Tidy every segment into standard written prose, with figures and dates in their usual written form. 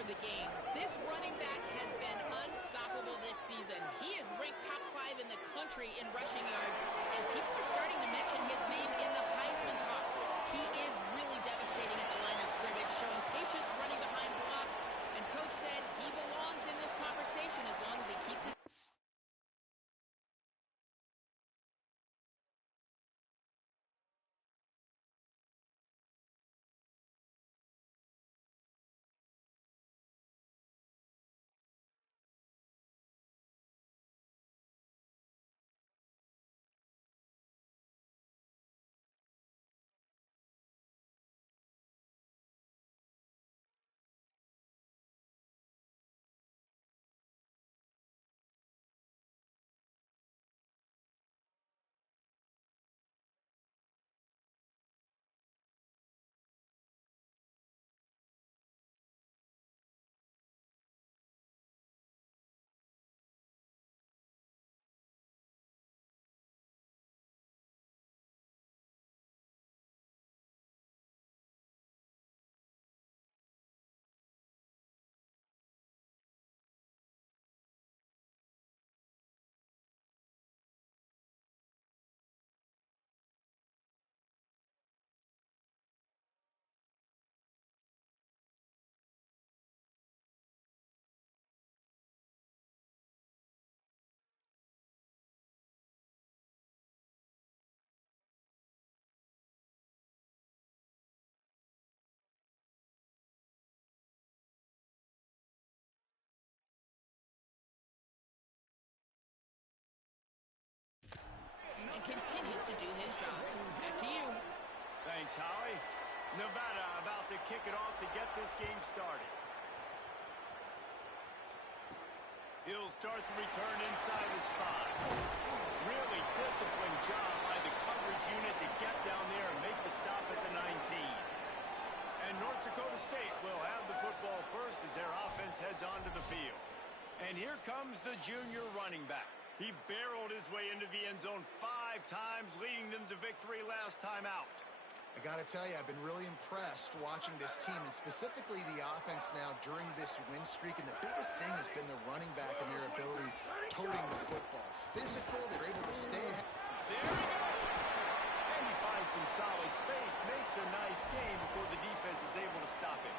for the game. This running back has been unstoppable this season. He is ranked top 5 in the country in rushing yards, and people are starting to mention his name in the Heisman talk. He is really devastating at the line of scrimmage, showing patience running behind blocks, and Coach said he belongs in this conversation as long as he keeps his... and continues to do his job. Back to you. Thanks, Holly. Nevada about to kick it off to get this game started. He'll start the return inside the spot. Really disciplined job by the coverage unit to get down there and make the stop at the 19. And North Dakota State will have the football first as their offense heads onto the field. And here comes the junior running back. He barreled his way into the end zone 5 times, leading them to victory last time out. I got to tell you, I've been really impressed watching this team, and specifically the offense now during this win streak. And the biggest thing has been the running back and their ability toting the football. Physical, they're able to stay ahead. There he goes! And he finds some solid space, makes a nice gain before the defense is able to stop him.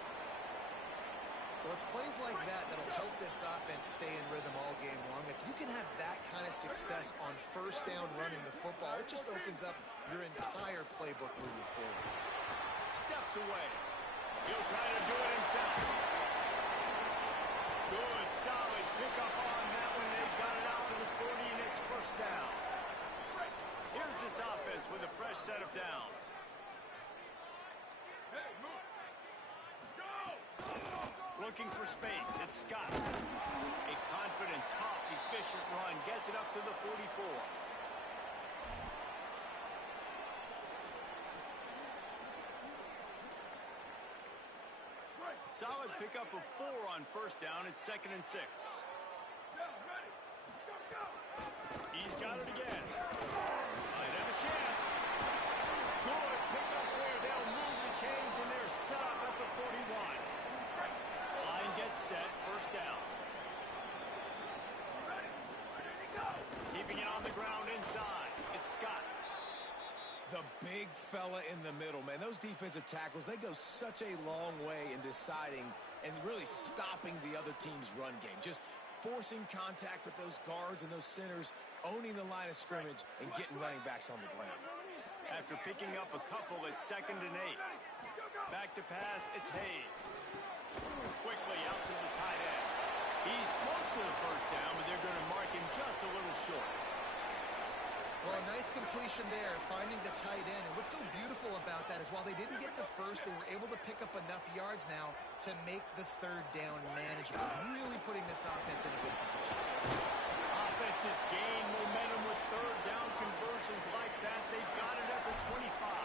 Well, it's plays like that that'll help this offense stay in rhythm all game long. If you can have that kind of success on first down running the football, it just opens up your entire playbook moving forward. Steps away. He'll try to do it himself. Good, solid pickup on that one. They got it out to the 40, and it's first down. Here's this offense with a fresh set of downs. Looking for space, it's Scott. A confident, tough, efficient run gets it up to the 44. Solid pickup of 4 on first down. It's 2nd and 6. He's got it again. Might have a chance. Good pickup there. They'll move the chains, and they're set up at the 41. Line gets set, first down. Keeping it on the ground inside. It's Scott. The big fella in the middle, man. Those defensive tackles, they go such a long way in deciding and really stopping the other team's run game. Just forcing contact with those guards and those centers, owning the line of scrimmage, and getting running backs on the ground. After picking up a couple, it's 2nd and 8. Back to pass, it's Hayes. Quickly out to the tight end. He's close to the first down, but they're going to mark him just a little short. Well, a nice completion there, finding the tight end. And what's so beautiful about that is while they didn't get the first, they were able to pick up enough yards now to make the 3rd down manageable. Really putting this offense in a good position. Offenses gain momentum with 3rd down conversions like that. They've got it at the 25.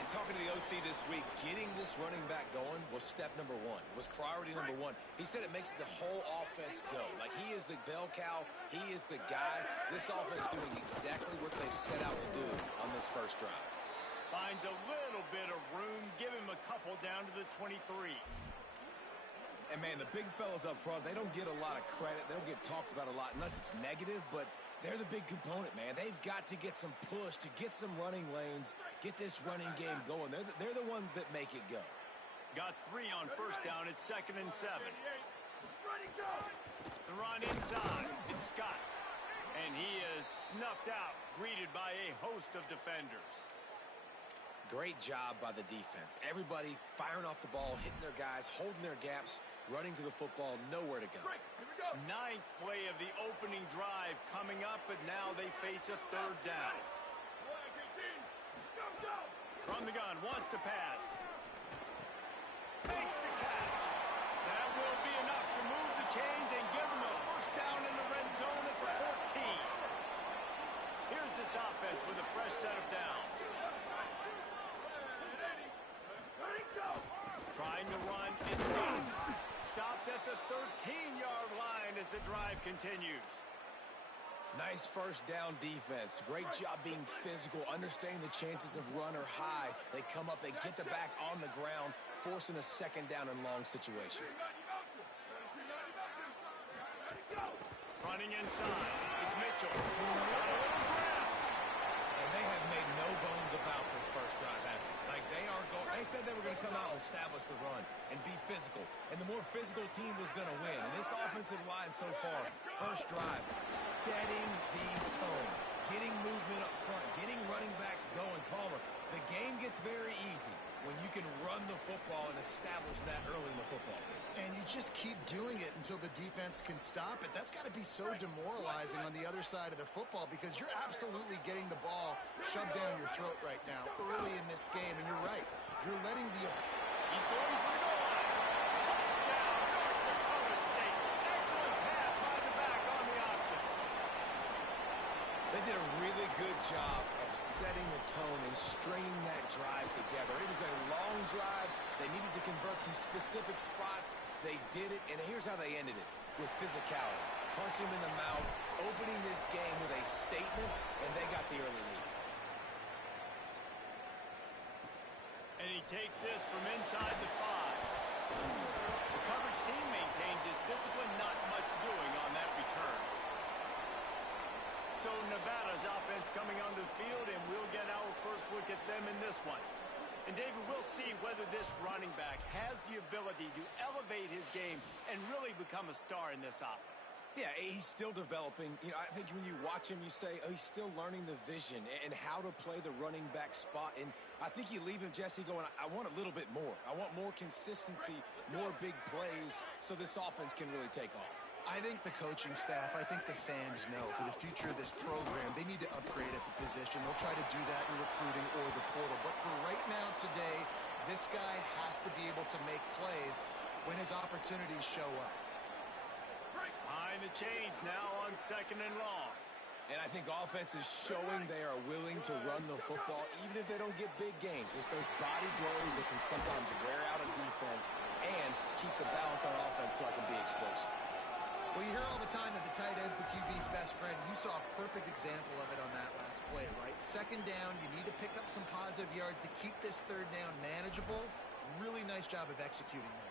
And talking to the OC this week, getting this running back going was step number 1. It was priority number 1. He said it makes the whole offense go. Like, he is the bell cow. He is the guy. This offense doing exactly what they set out to do on this first drive. Finds a little bit of room. Give him a couple down to the 23. And, man, the big fellas up front, they don't get a lot of credit. They don't get talked about a lot unless it's negative, but they're the big component, man. They've got to get some push, to get some running lanes, get this running game going. They're the ones that make it go. Got 3 on first down. It's 2nd and 7. The run inside. It's Scott. And he is snuffed out, greeted by a host of defenders. Great job by the defense. Everybody firing off the ball, hitting their guys, holding their gaps, running to the football, nowhere to go. 9th play of the opening drive coming up, but now they face a 3rd down. From the gun, wants to pass. Makes the catch. That will be enough to move the chains and give them a first down in the red zone at the 14. Here's this offense with a fresh set of downs. Trying to run, it's stopped at the 13-yard line as the drive continues. Nice first down defense. Great job being physical, understanding the chances of run are high. They come up, they get the back on the ground, forcing a 2nd down and long situation. Running inside, it's Mitchell. And they have made no bones about this first drive, have they? Like they said they were going to come out and establish the run and be physical. And the more physical team was going to win. And this offensive line so far, first drive, setting the tone, getting movement up front, getting running backs going. Palmer, the game gets very easy when you can run the football and establish that early in the football game. And you just keep doing it until the defense can stop it. That's got to be so demoralizing on the other side of the football because you're absolutely getting the ball shoved down your throat right now early in this game. And you're right. You're letting the... He's going for the goal line. Touchdown, North Dakota State. Excellent pass by the back on the option. They did a really good job of setting the tone and stringing that drive together. It was a long drive. They needed to convert some specific spots. They did it, and here's how they ended it, with physicality. Punch him in the mouth, opening this game with a statement, and they got the early lead. And he takes this from inside the 5. The coverage team maintains his discipline, not much doing on that return. So Nevada's offense coming onto the field, and we'll get our first look at them in this one. And David, we'll see whether this running back has the ability to elevate his game and really become a star in this offense. Yeah, he's still developing. You know, I think when you watch him, you say, oh, he's still learning the vision and how to play the running back spot. And I think you leave him, Jesse, going, I want a little bit more. I want more consistency, more big plays so this offense can really take off. I think the coaching staff, I think the fans know for the future of this program, they need to upgrade at the position. They'll try to do that in recruiting or the portal. But for right now today, this guy has to be able to make plays when his opportunities show up. Behind the chains now on 2nd and long. And I think offense is showing they are willing to run the football, even if they don't get big gains. Just those body blows that can sometimes wear out a defense and keep the balance on offense so I can be explosive. Well, you hear all the time that the tight end's the QB's best friend. You saw a perfect example of it on that last play, right? 2nd down, you need to pick up some positive yards to keep this 3rd down manageable. Really nice job of executing that.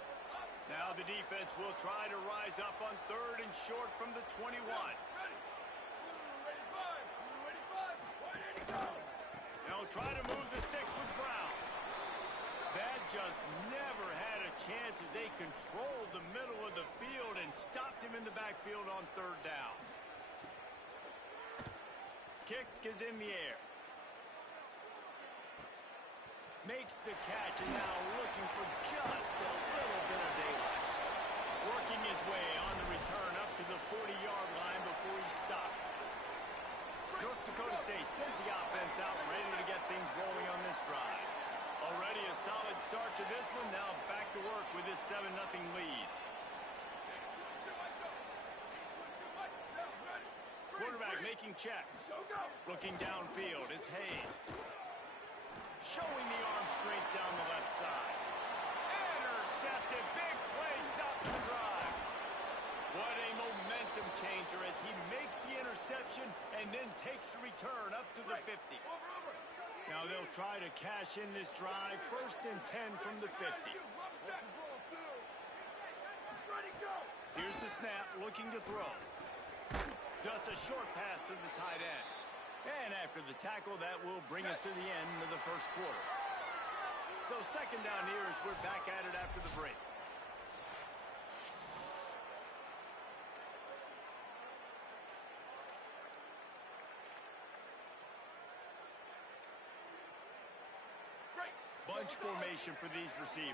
Now the defense will try to rise up on 3rd and short from the 21. Now try to move the sticks with Brown. That just never had a chance as they controlled the middle of the field and stopped him in the backfield on 3rd down. Kick is in the air. Makes the catch and now looking for just a little bit of daylight. Working his way on the return up to the 40-yard line before he stopped. North Dakota State sends the offense out, ready to get things rolling on this drive. Already a solid start to this one. Now back to work with this 7-0 lead. Quarterback making checks. Looking downfield, it's Hayes. Showing the arm strength down the left side. Intercepted. Big play. Stops the drive. What a momentum changer as he makes the interception and then takes the return up to the 50. Now they'll try to cash in this drive. 1st and 10 from the 50. the snap, looking to throw. Just a short pass to the tight end. And after the tackle, that will bring us to the end of the first quarter. So second down here as we're back at it after the break. Bunch formation for these receivers.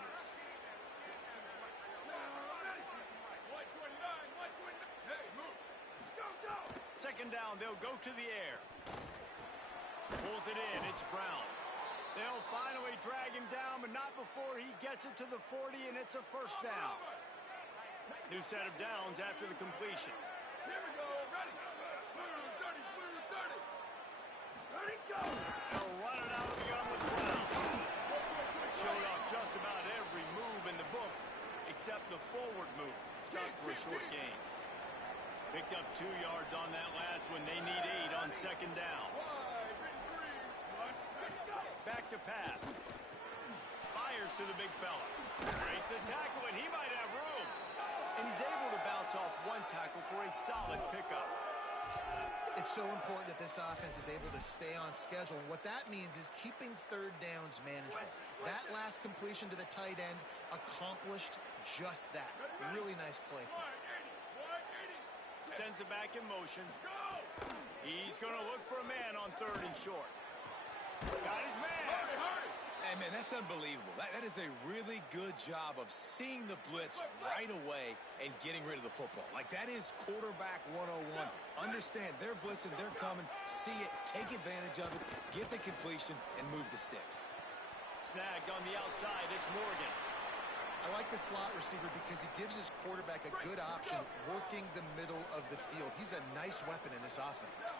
Second down, they'll go to the air. Pulls it in, it's Brown. They'll finally drag him down, but not before he gets it to the 40, and it's a first down. New set of downs after the completion. Here we go, ready. Blue 30, blue 30. Ready, go. They'll run it out of the gun with Brown. Showed off just about every move in the book, except the forward move. Stopped for a short gain. Picked up 2 yards on that last one. They need 8 on second down. Back to pass. Fires to the big fella. Breaks a tackle, and he might have room. And he's able to bounce off one tackle for a solid pickup. It's so important that this offense is able to stay on schedule. And what that means is keeping third downs manageable. That last completion to the tight end accomplished just that. Really nice play. Sends it back in motion. He's going to look for a man on third and short. Got his man. Hey, man, that's unbelievable. That is a really good job of seeing the blitz right away and getting rid of the football. Like, that is quarterback 101. Understand, they're blitzing, they're coming. See it, take advantage of it, get the completion, and move the sticks. Snagged on the outside, it's Morgan. I like the slot receiver because he gives his quarterback a good option working the middle of the field. He's a nice weapon in this offense.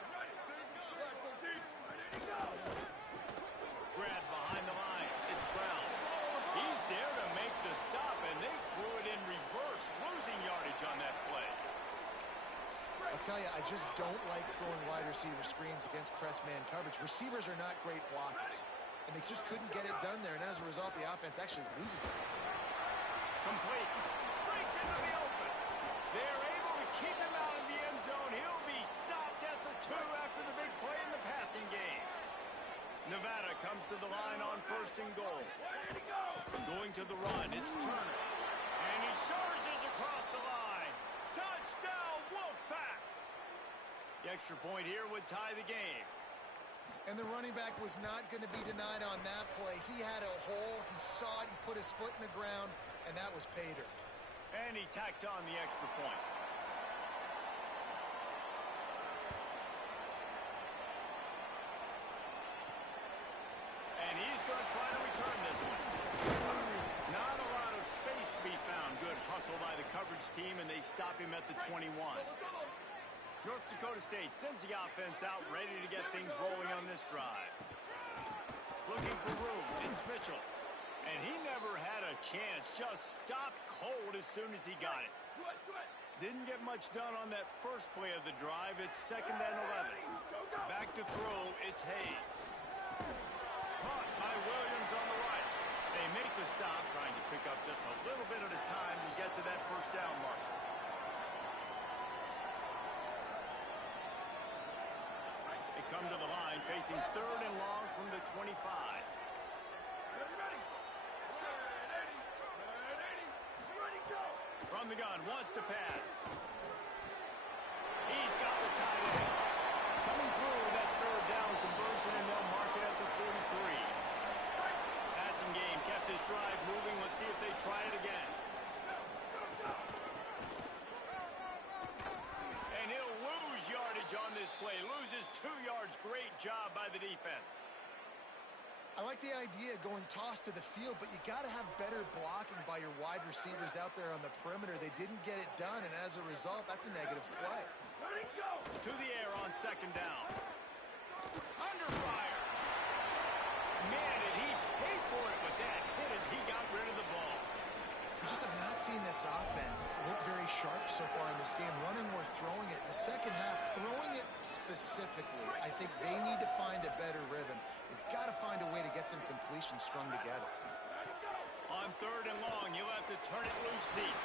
Grab behind the line. It's Brown. He's there to make the stop, and they threw it in reverse, losing yardage on that play. I'll tell you, I just don't like throwing wide receiver screens against press man coverage. Receivers are not great blockers, and they just couldn't get it done there, and as a result, the offense actually loses it. Complete. Breaks into the open. They're able to keep him out of the end zone. He'll be stopped at the 2 after the big play in the passing game. Nevada comes to the line on first and goal. Going to the run, it's Turner. And he charges across the line. Touchdown, Wolfpack! The extra point here would tie the game. And the running back was not going to be denied on that play. He had a hole, he saw it, he put his foot in the ground, and that was pay dirt. And he tacks on the extra point. And he's going to try to return this one. Not a lot of space to be found. Good hustle by the coverage team, and they stop him at the 21. North Dakota State sends the offense out, ready to get things rolling on this drive. Looking for room, it's Mitchell. And he never had a chance, just stopped cold as soon as he got it. Didn't get much done on that first play of the drive. It's second and 11. Back to throw, it's Hayes. Caught by Williams on the right. They make the stop, trying to pick up just a little bit at a time to get to that first down marker. They come to the line, facing third and long from the 25. From the gun, wants to pass. He's got the tight end. Coming through that third down conversion, and they'll mark it at the 43. Passing game kept his drive moving. Let's see if they try it again. And he'll lose yardage on this play. Loses 2 yards. Great job by the defense. I like the idea of going toss to the field, but you got to have better blocking by your wide receivers out there on the perimeter. They didn't get it done, and as a result, that's a negative play. Let it go. To the air on second down. Under fire. Man, did he pay for it with that hit as he got rid of the ball. We just have not seen this offense look very sharp so far in this game, running or throwing it. In the second half, throwing it specifically, I think they need to find a better rhythm. They've got to find a way to get some completions strung together. On third and long, you'll have to turn it loose deep.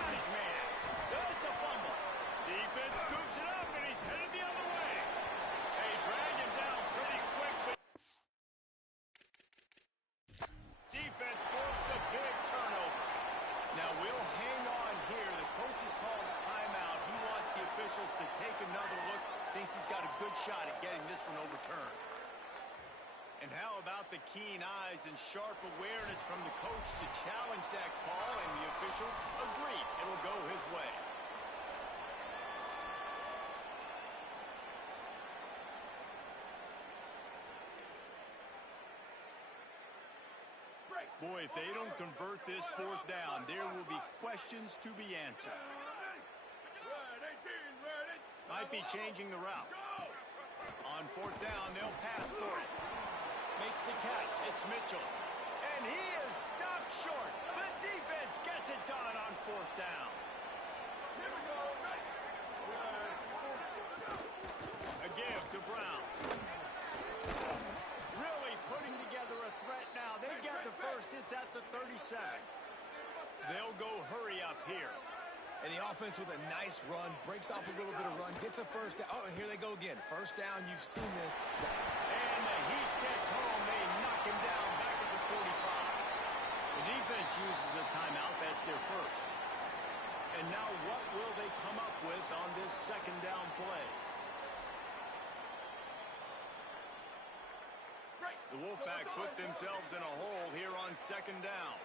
Got his man. It's a fumble. Defense scoops it up, and he's headed the other way. They drag him down pretty quick, but defense forced a big turnover. Now we'll hang on here. The coach has called a timeout. He wants the officials to take another look. Thinks he's got a good shot at getting this one overturned. And how about the keen eyes and sharp awareness from the coach to challenge that call, and the officials agree it'll go his way. Boy, if they don't convert this fourth down, there will be questions to be answered. Might be changing the route. On fourth down, they'll pass for it. Makes the catch. It's Mitchell. And he is stopped short. The defense gets it done on fourth down. Here we go. A give to Brown. Really putting together a threat now. They get the first. It's at the 37. They'll go hurry up here. And the offense with a nice run, breaks off a little bit of run, gets a first down. Oh, and here they go again. First down, you've seen this. And the heat gets home. They knock him down back at the 45. The defense uses a timeout. That's their first. And now what will they come up with on this second down play? The Wolfpack put themselves in a hole here on second down.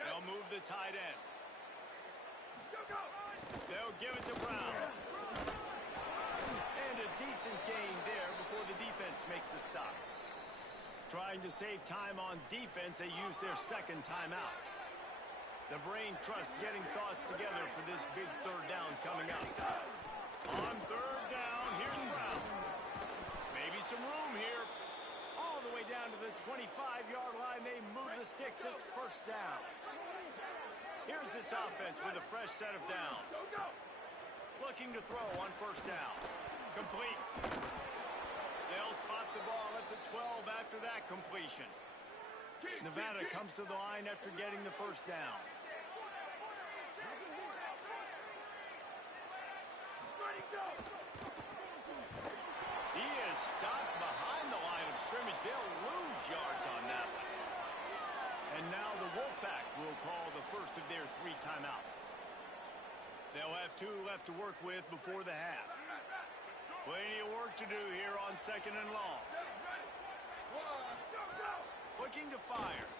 They'll move the tight end. They'll give it to Brown. And a decent gain there before the defense makes a stop. Trying to save time on defense, they use their second timeout. The brain trust getting thoughts together for this big third down coming up. On third down, here's Brown. Maybe some room here. All the way down to the 25-yard line, they move the sticks. It's first down. Here's this offense with a fresh set of downs. Looking to throw on first down. Complete. They'll spot the ball at the 12 after that completion. Nevada comes to the line after getting the first down. He is stopped behind the line of scrimmage. They'll lose yards on that one. And now the Wolfpack will call the first of their 3 timeouts. They'll have 2 left to work with before the half. Plenty of work to do here on second and long. Looking to fire.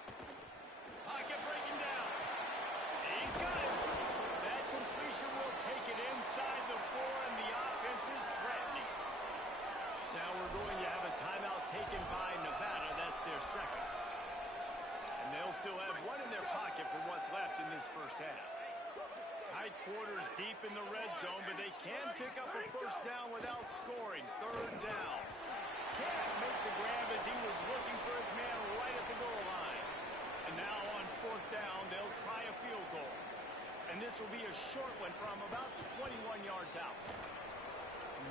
Pocket breaking down. He's got it. That completion will take it inside the 4, and the offense is threatening. Now we're going to have a timeout taken by Nevada. That's their second. And they'll still have 1 in their pocket for what's left in this first half. Tight quarters deep in the red zone, but they can pick up a first down without scoring. Third down. Can't make the grab as he was looking for his man right at the goal line. And now on fourth down, they'll try a field goal. And this will be a short one from about 21 yards out.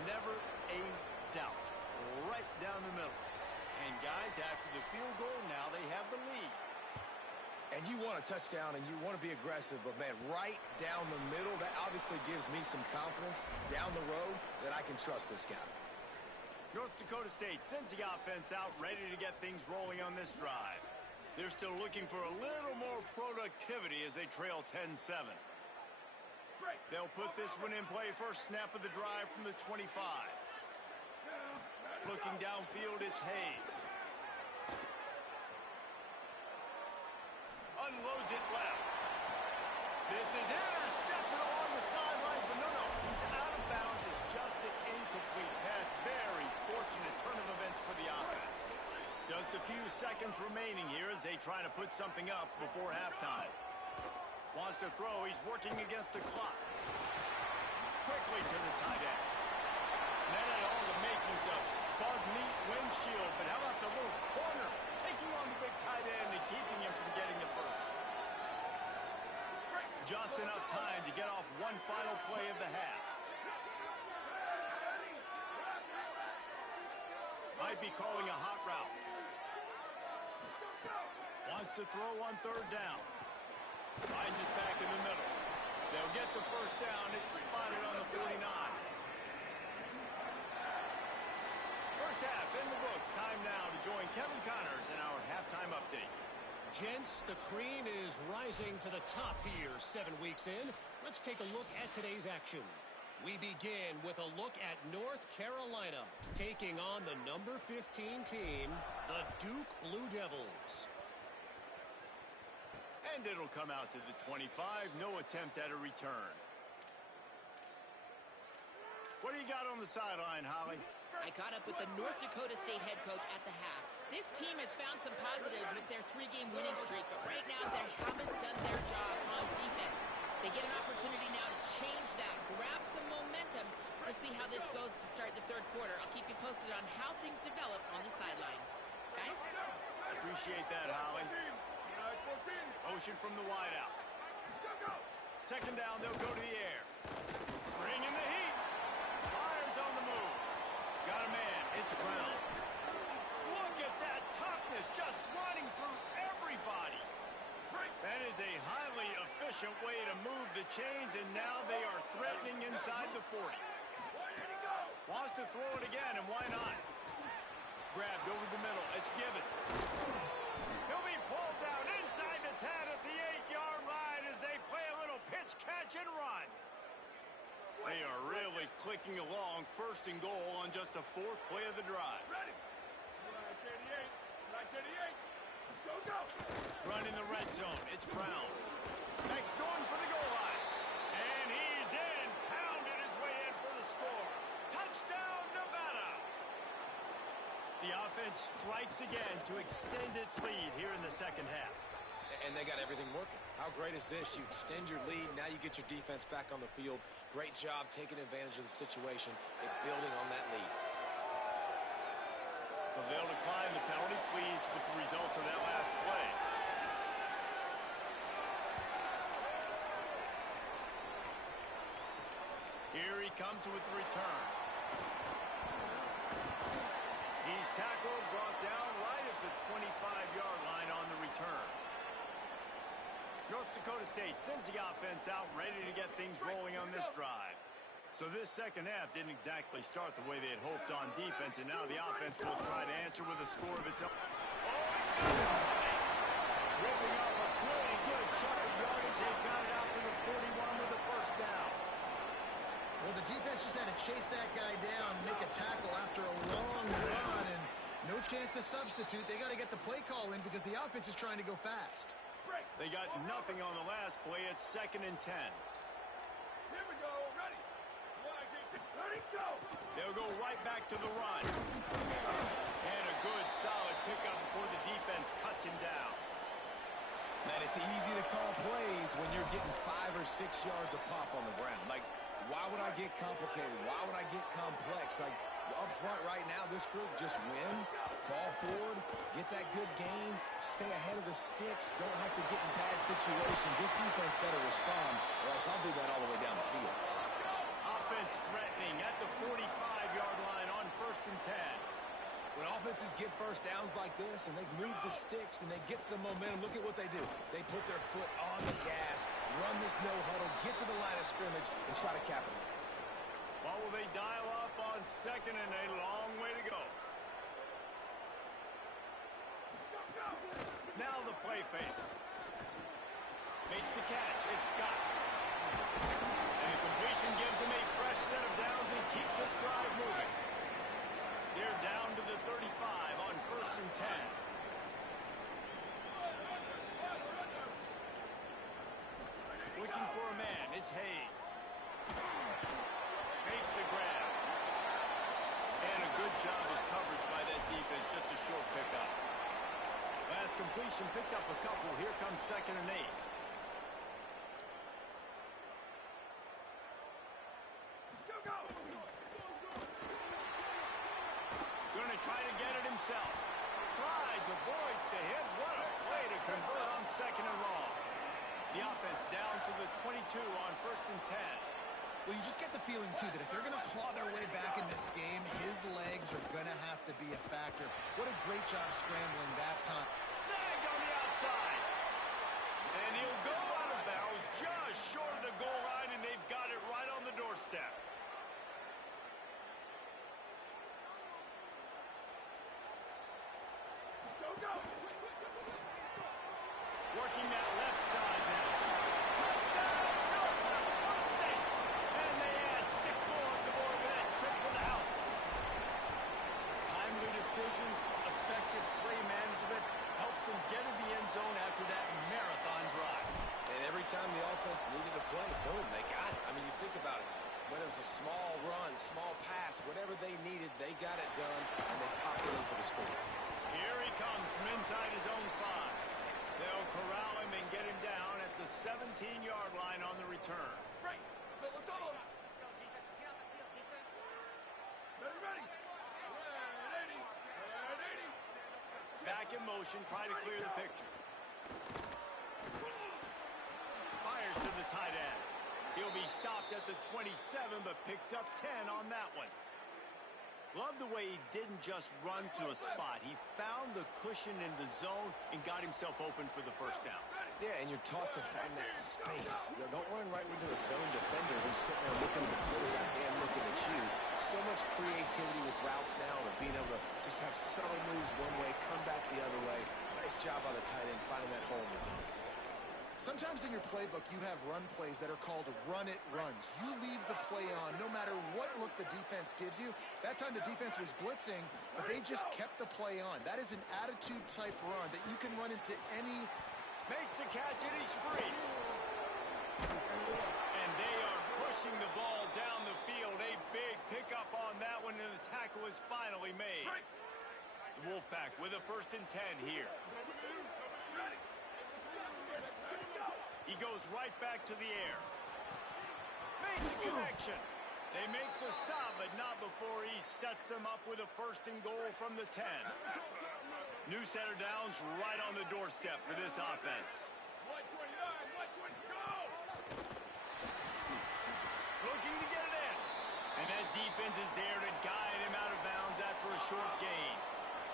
Never a doubt. Right down the middle. And guys, after the field goal, now they have the lead. And you want a touchdown and you want to be aggressive, but man, right down the middle, that obviously gives me some confidence down the road that I can trust this guy. North Dakota State sends the offense out, ready to get things rolling on this drive. They're still looking for a little more productivity as they trail 10-7. They'll put this one in play. First snap of the drive from the 25. Looking downfield, it's Hayes. Unloads it left. This is intercepted along the sidelines, but no. He's out of bounds. It's just an incomplete pass. Very fortunate turn of events for the offense. Just a few seconds remaining here as they try to put something up before halftime. Wants to throw. He's working against the clock. Quickly to the tight end. That had all the makings of bug meat windshield, but how about the little corner taking on the big tight end and keeping him from getting the first? Just enough time to get off one final play of the half. Might be calling a hot route. Wants to throw on third down. Finds us back in the middle. They'll get the first down. It's spotted on the 49. First half in the books. Time now to join Kevin Connors in our halftime update. Gents, the cream is rising to the top here 7 weeks in. Let's take a look at today's action. We begin with a look at North Carolina taking on the number 15 team, the Duke Blue Devils. And it'll come out to the 25. No attempt at a return. What do you got on the sideline, Holly? I caught up with the North Dakota State head coach at the half. This team has found some positives with their 3-game winning streak, but right now they haven't done their job on defense. They get an opportunity now to change that, grab some momentum. We'll see how this goes to start the third quarter. I'll keep you posted on how things develop on the sidelines. Guys? Appreciate that, Holly. Motion from the wideout. Second down, they'll go to the air. Bringing the heat. Fires on the move. Got a man. It's Brown. Look at that toughness, just running through everybody. That is a highly efficient way to move the chains, and now they are threatening inside the 40. Wants to throw it again, and why not? Grabbed over the middle. It's Givens. He'll be pulled down inside the 10 at the 8-yard line as they play a little pitch, catch, and run. They are really clicking along, first and goal on just the 4th play of the drive. Ready. Right 88. Go. Run in the red zone. It's Brown. Next going for the goal line. And he's in. Pounded his way in for the score. Touchdown, Nevada. The offense strikes again to extend its lead here in the second half. And they got everything working. How great is this? You extend your lead. Now you get your defense back on the field. Great job taking advantage of the situation and building on that lead. So they'll decline the penalty. Pleased with the results of that last play. Here he comes with the return. He's tackled, brought down right at the 25-yard line on the return. North Dakota State sends the offense out, ready to get things rolling on this drive. So this second half didn't exactly start the way they had hoped on defense, and now the offense will try to answer with a score of its own. Oh, he's got it! Ripping off a pretty good chunk of yardage. They've got it out to the 41 with the first down. Well, the defense just had to chase that guy down, make a tackle after a long run, and no chance to substitute. They got to get the play call in because the offense is trying to go fast. They got nothing on the last play. It's 2nd and 10. Here we go. Ready. Ready, go. They'll go right back to the run. And a good, solid pickup before the defense cuts him down. Man, it's easy to call plays when you're getting 5 or 6 yards a pop on the ground. Like, why would I get complicated? Why would I get complex? Like, up front right now, this group just win, fall forward, get that good gain, stay ahead of the sticks, don't have to get in bad situations. This defense better respond, or else I'll do that all the way down the field. Offense threatening at the 45-yard line on 1st and 10. When offenses get first downs like this and they move the sticks and they get some momentum, look at what they do. They put their foot on the gas, run this no-huddle, get to the line of scrimmage, and try to capitalize. What will they dial up on 2nd and a long way to go? Now the play fake. Makes the catch. It's Scott. And the completion gives him a fresh set of downs and keeps this drive moving. They're down to the 35 on 1st and 10. Looking for a man. It's Hayes. Makes the grab. And a good job of coverage by that defense. Just a short pickup. Last completion picked up a couple. Here comes 2nd and 8. Going to try to get it himself. Slides, avoids the hit. What a play to convert on 2nd and long. The offense down to the 22 on 1st and 10. Well, you just get the feeling, too, that if they're going to claw their way back in this game, his legs are going to have to be a factor. What a great job scrambling that time. Snagged on the outside. And he'll go out just short of the goal line, and they've got it right on the doorstep. Go! Working that left side now. Touchdown, Norfolk State. And they add 6 more on the board with that trip to the house. Timely decisions, effective play management helps them get in the end zone after that marathon drive. And every time the offense needed a play, boom, they got it. I mean, you think about it. Whether it was a small run, small pass, whatever they needed, they got it done, and they popped it in for the score. Here he comes from inside his own 5. They'll corral him and get him down at the 17-yard line on the return. Right. So let's all over. Ready. 180. Back in motion, trying to clear the picture. Fires to the tight end. He'll be stopped at the 27, but picks up 10 on that one. Love the way he didn't just run to a spot. He found the cushion in the zone and got himself open for the first down. Yeah, and you're taught to find that space. You know, don't run right into a zone defender who's sitting there looking at the quarterback and looking at you. So much creativity with routes now and being able to just have subtle moves one way, come back the other way. Nice job by the tight end finding that hole in the zone. Sometimes in your playbook, you have run plays that are called run-it runs. You leave the play on no matter what look the defense gives you. That time the defense was blitzing, but they just kept the play on. That is an attitude-type run that you can run into any... Makes the catch and he's free. And they are pushing the ball down the field. A big pickup on that one, and the tackle is finally made. The Wolfpack with a 1st and 10 here. He goes right back to the air. Makes a connection. They make the stop, but not before he sets them up with a 1st and goal from the 10. New set of downs right on the doorstep for this offense. 129, 120, go! Looking to get it in. And that defense is there to guide him out of bounds after a short gain.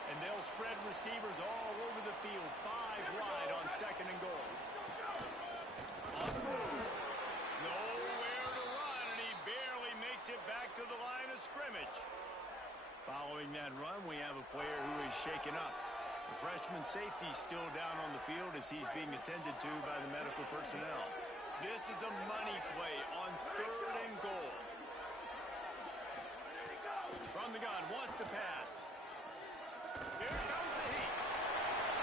And they'll spread receivers all over the field, 5 wide on 2nd and goal. On the move. Nowhere to run, and he barely makes it back to the line of scrimmage. Following that run, we have a player who is shaken up. The freshman safety still down on the field as he's being attended to by the medical personnel. This is a money play on 3rd and goal. From the gun, wants to pass. Here comes the heat.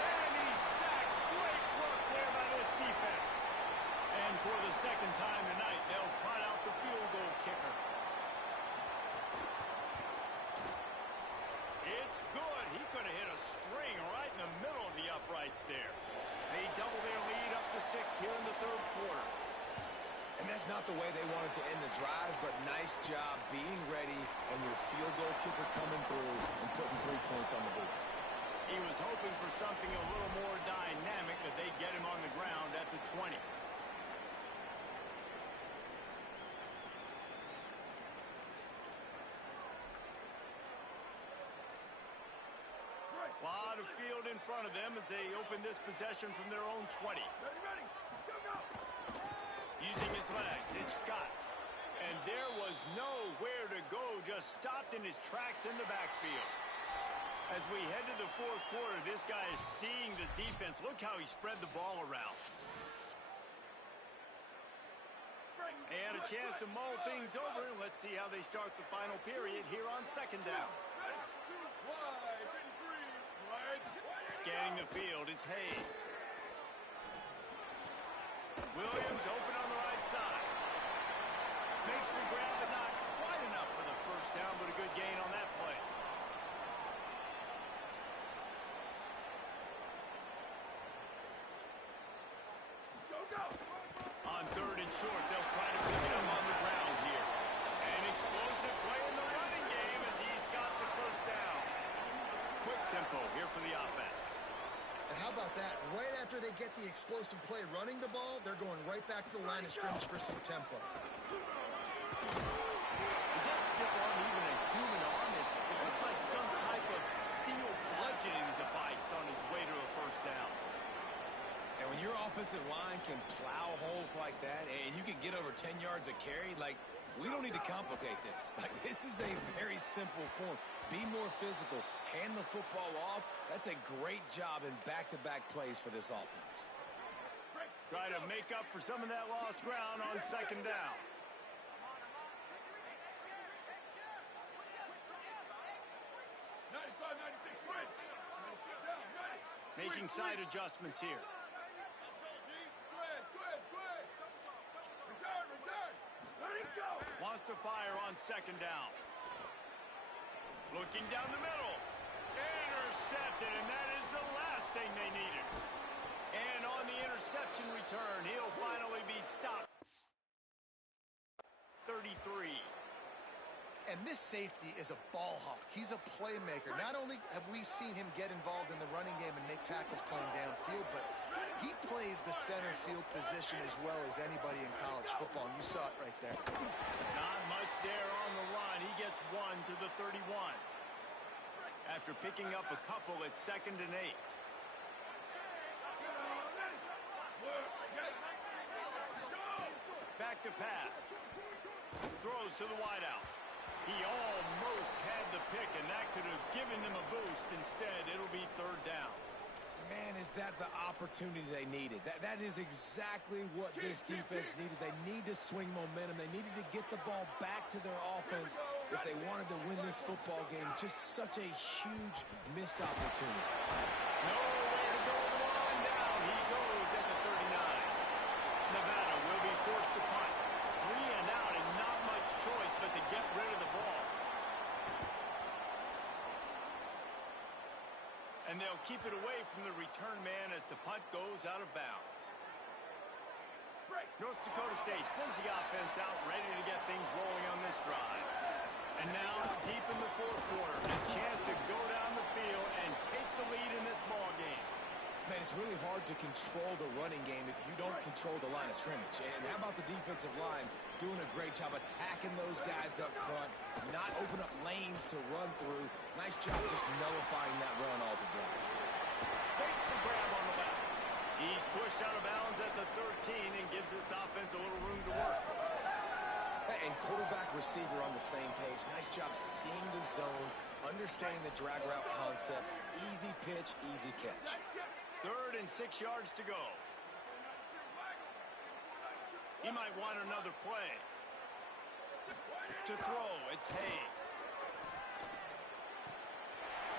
And he's sacked. Great work there by this defense. And for the 2nd time tonight, they'll trot out the field goal kicker. It's good. He could have hit a string right in the middle of the uprights there. They double their lead up to 6 here in the 3rd quarter. And that's not the way they wanted to end the drive, but nice job being ready and your field goal kicker coming through and putting 3 points on the board. He was hoping for something a little more dynamic, but they get him on the ground at the 20. A lot of field in front of them as they open this possession from their own 20. Ready. Go. Using his legs, it's Scott. And there was nowhere to go, just stopped in his tracks in the backfield. As we head to the 4th quarter, this guy is seeing the defense. Look how he spread the ball around. And a chance to mull things over. Let's see how they start the final period here on 2nd down. Scanning the field, it's Hayes. Williams open on the right side. Makes the grab, but not quite enough for the 1st down, but a good gain on that play. Go. On 3rd and short, they'll try to pick it up on the ground here. An explosive play in the running game as he's got the 1st down. Quick tempo here for the offense. And how about that? Right after they get the explosive play running the ball, they're going right back to the line of scrimmage for some tempo. Is that stiff arm even a human arm? It looks like some type of steel bludgeoning device on his way to a 1st down. And when your offense offensive line can plow holes like that and you can get over 10 yards a carry, like, we don't need to complicate this. Like, this is a very simple form. Be more physical. Hand the football off. That's a great job in back-to-back plays for this offense. Try to make up for some of that lost ground on second down. Making side adjustments here. Wants to fire on second down. Looking down the middle. Intercepted, and that is the last thing they needed. And on the interception return, he'll finally be stopped. 33. And this safety is a ball hawk. He's a playmaker. Not only have we seen him get involved in the running game and make tackles playing downfield, but he plays the center field position as well as anybody in college football, and you saw it right there. Not much there on the run. He gets one to the 31. After picking up a couple at 2nd and 8. Back to pass. Throws to the wideout. He almost had the pick, and that could have given them a boost. Instead, it'll be 3rd down. Man, is that the opportunity they needed? That is exactly what this defense needed. They need to swing momentum. They needed to get the ball back to their offense if they wanted to win this football game. Just such a huge missed opportunity. Nowhere to go with the line down. He goes at the 39. Nevada will be forced to punt. 3 and out, and not much choice but to get rid of the ball. And they'll keep it away from the return man as the punt goes out of bounds. North Dakota State sends the offense out, ready to get things rolling on this drive. And now, deep in the 4th quarter, a chance to go down the field and take the lead in this ball game. Man, it's really hard to control the running game if you don't control the line of scrimmage. And how about the defensive line doing a great job attacking those guys up front, not open up lanes to run through. Nice job just nullifying that run altogether. Makes the grab on the left. He's pushed out of bounds at the 13 and gives this offense a little room to work. And quarterback receiver on the same page. Nice job seeing the zone, understanding the drag route concept. Easy pitch, easy catch. 3rd and 6 yards to go. He might want another play. To throw, it's Hayes.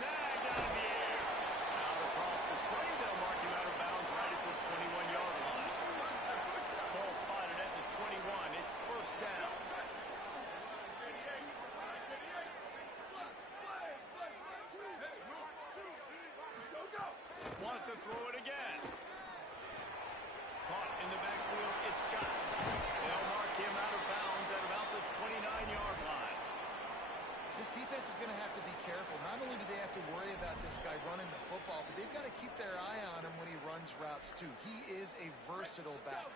Snagged out of the air. Out across the 20, they'll mark him out of bounds right at the 21-yard line. Ball spotted at the 21. It's 1st down. Wants to throw it again. Caught in the backfield, it's Scott. They'll mark him out of bounds at about the 29-yard line. This defense is going to have to be careful. Not only do they have to worry about this guy running the football, but they've got to keep their eye on him when he runs routes, too. He is a versatile back.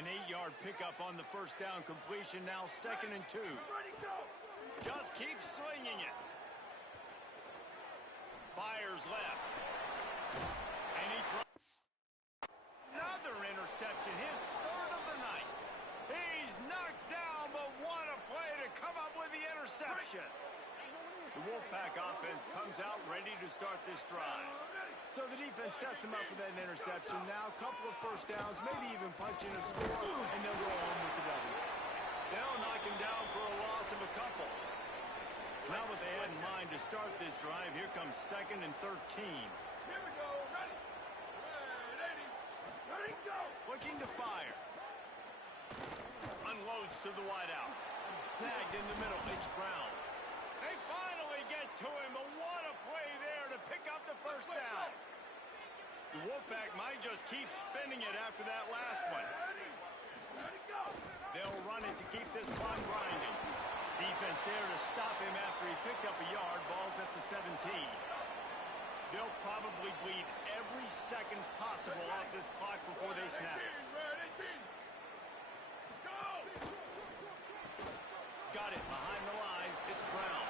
An 8-yard pickup on the 1st down completion, now 2nd and 2. Just keep slinging it. Fires left. And he throws. Another interception, his 3rd of the night. He's knocked down, but what a play to come up with the interception. The Wolfpack offense comes out ready to start this drive. So the defense sets him up with that interception. Now a couple of 1st downs, maybe even punching a score, and they'll go home with the W. They'll knock him down for a loss of a couple. Not what they had in mind to start this drive. Here comes 2nd and 13. Here we go. Ready. Ready, go. Looking to fire. Unloads to the wideout. Snagged in the middle. It's Brown. They finally get to him, but what a play there to pick up the 1st down. The Wolfpack might just keep spinning it after that last one. Ready, go. They'll run it to keep this clock grinding. Defense there to stop him after he picked up a yard. Ball's at the 17. They'll probably bleed every second possible off this clock before they snap it. Go. Got it behind the line. It's Brown.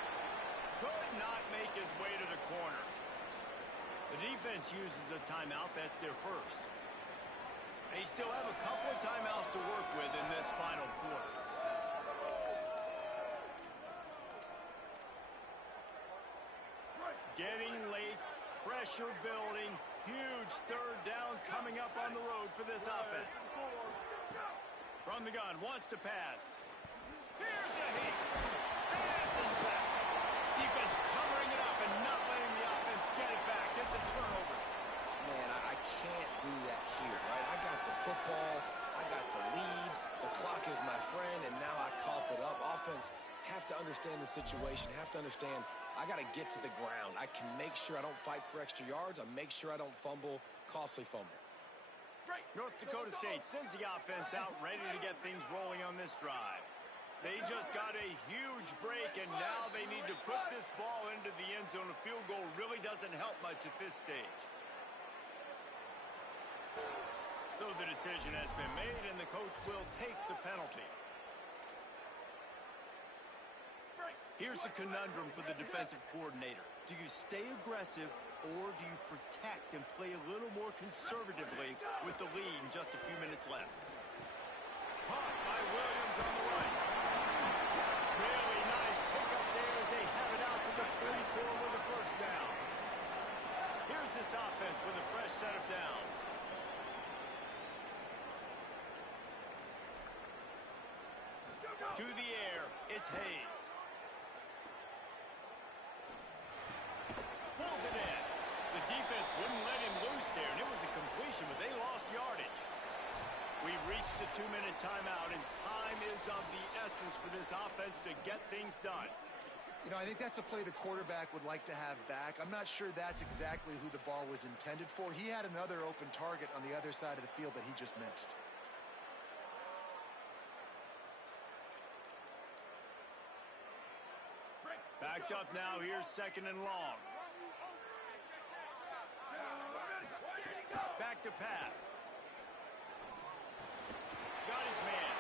Could not make his way to the corner. The defense uses a timeout. That's their 1st. They still have a couple of timeouts to work with in this final quarter. Getting late, pressure building, huge third down coming up on the road for this offense. From the gun, wants to pass. Here's a hit. And it's a sack. Defense covering it up and not letting the offense get it back. It's a turnover. Man, I can't do that here, right? I got the football, I got the lead, the clock is my friend, and now I cough it up. Offense have to understand the situation, have to understand I got to get to the ground. I can make sure I don't fight for extra yards. I make sure I don't fumble, costly fumble. North Dakota State sends the offense out ready to get things rolling on this drive. They just got a huge break, and now they need to put this ball into the end zone. A field goal really doesn't help much at this stage. So the decision has been made, and the coach will take the penalty. Here's the conundrum for the defensive coordinator. Do you stay aggressive, or do you protect and play a little more conservatively with the lead and just a few minutes left? Caught by Williams on the right. Really nice pickup there as they have it out to the 44 with a first down. Here's this offense with a fresh set of downs. To the air, it's Hayes. Pulls it in. The defense wouldn't let him loose there, and it was a completion, but they lost yardage. We've reached the 2-minute timeout, and time is of the essence for this offense to get things done. You know, I think that's a play the quarterback would like to have back. I'm not sure that's exactly who the ball was intended for. He had another open target on the other side of the field that he just missed. Backed up now, here's second and long. Back to pass. Got his man.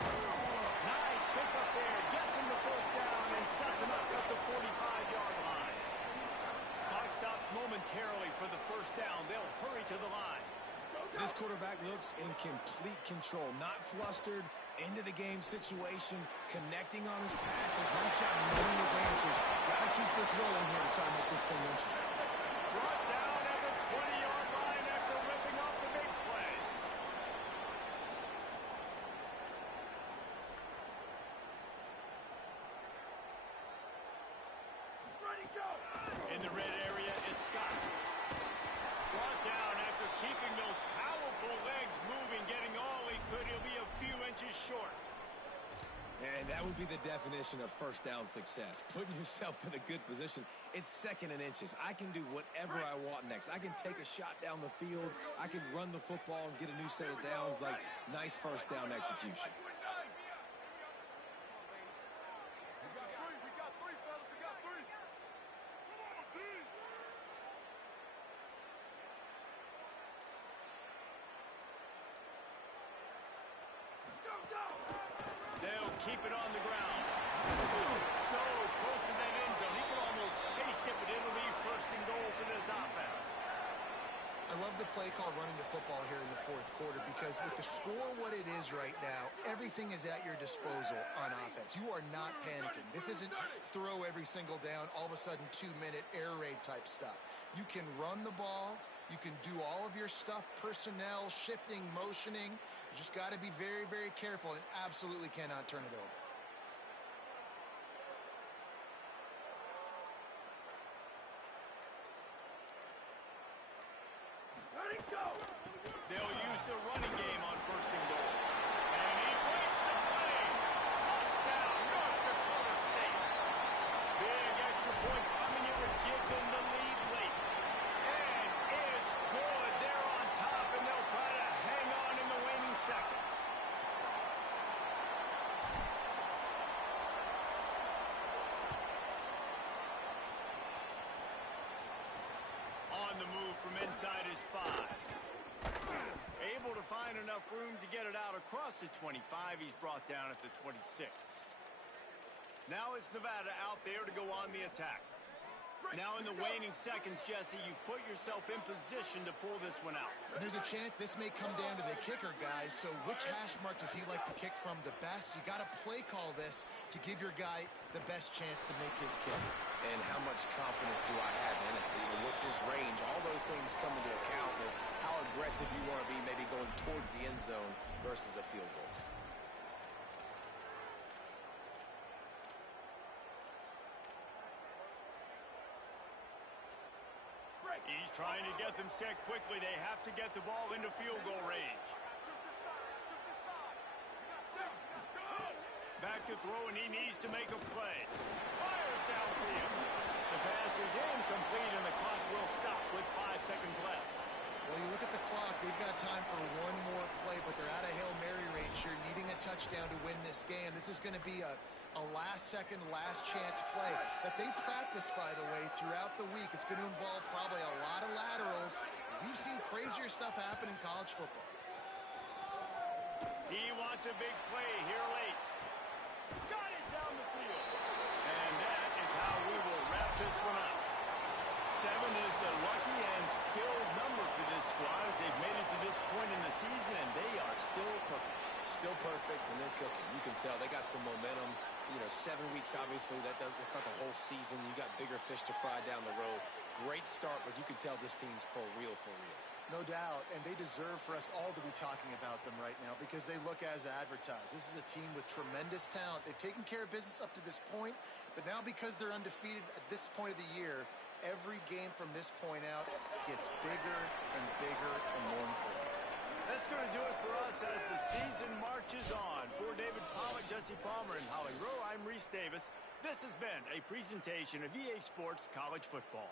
Nice pickup there. Gets him the first down and sets him up at the 45-yard line. Clock stops momentarily for the first down. They'll hurry to the line. This quarterback looks in complete control, not flustered, into the game situation, connecting on his passes. Nice job knowing his answers. Got to keep this rolling here to try to make this thing interesting. Brought down at the 20-yard line after ripping off the big play. Ready, go! In the red area, it's Scott. Brought down after keeping those powerful legs moving, getting all he could. He'll be a few inches short. And that would be the definition of first down success. Putting yourself in a good position. It's second and inches. I can do whatever I want next. I can take a shot down the field. I can run the football and get a new set of downs. Like, nice first down execution. They'll keep it on the ground. So close to that end zone. He can almost taste it, but it'll be first and goal for this offense. I love the play call running the football here in the fourth quarter because with the score what it is right now, everything is at your disposal on offense. You are not panicking. This isn't throw every single down, all of a sudden 2-minute air raid type stuff. You can run the ball. You can do all of your stuff, personnel, shifting, motioning. You just got to be very, very careful and absolutely cannot turn it over. Let it go! They'll use the running game on first and goal. And he breaks the play. Touchdown, North Dakota State. Big extra point coming in to give them the lead late. And it's good. They're on top, and they'll try to hang on in the waning seconds. On the move from inside his 5. Able to find enough room to get it out across the 25. He's brought down at the 26. Now it's Nevada out there to go on the attack. Now in the waning seconds, Jesse, you've put yourself in position to pull this one out. And there's a chance this may come down to the kicker, guys. So which hash mark does he like to kick from the best? You got to play call this to give your guy the best chance to make his kick. And how much confidence do I have in it? What's his range? All those things come into account with how aggressive you want to be, maybe going towards the end zone versus a field goal. He's trying to get them set quickly. They have to get the ball into field goal range. Back to throw, and he needs to make a play. Fires downfield. The pass is incomplete, and the clock will stop with 5 seconds left. Well, you look at the clock. They've got time for one more play, but they're out of Hail Mary range here, needing a touchdown to win this game. This is going to be a last-second, last-chance play that they practice, by the way, throughout the week. It's going to involve probably a lot of laterals. We've seen crazier stuff happen in college football. He wants a big play here late. Got it down the field. And that is how we will wrap this one up. 7 is the lucky and skilled number for this squad as they've made it to this point in the season, and they are still perfect. Still perfect, and they're cooking. You can tell they got some momentum. You know, 7 weeks, obviously, that's not the whole season. You got bigger fish to fry down the road. Great start, but you can tell this team's for real, for real. No doubt, and they deserve for us all to be talking about them right now because they look as advertised. This is a team with tremendous talent. They've taken care of business up to this point, but now because they're undefeated at this point of the year, every game from this point out gets bigger and bigger and more important. That's going to do it for us as the season marches on. For David Pollack, Jesse Palmer, and Holly Rowe, I'm Reese Davis. This has been a presentation of EA Sports College Football.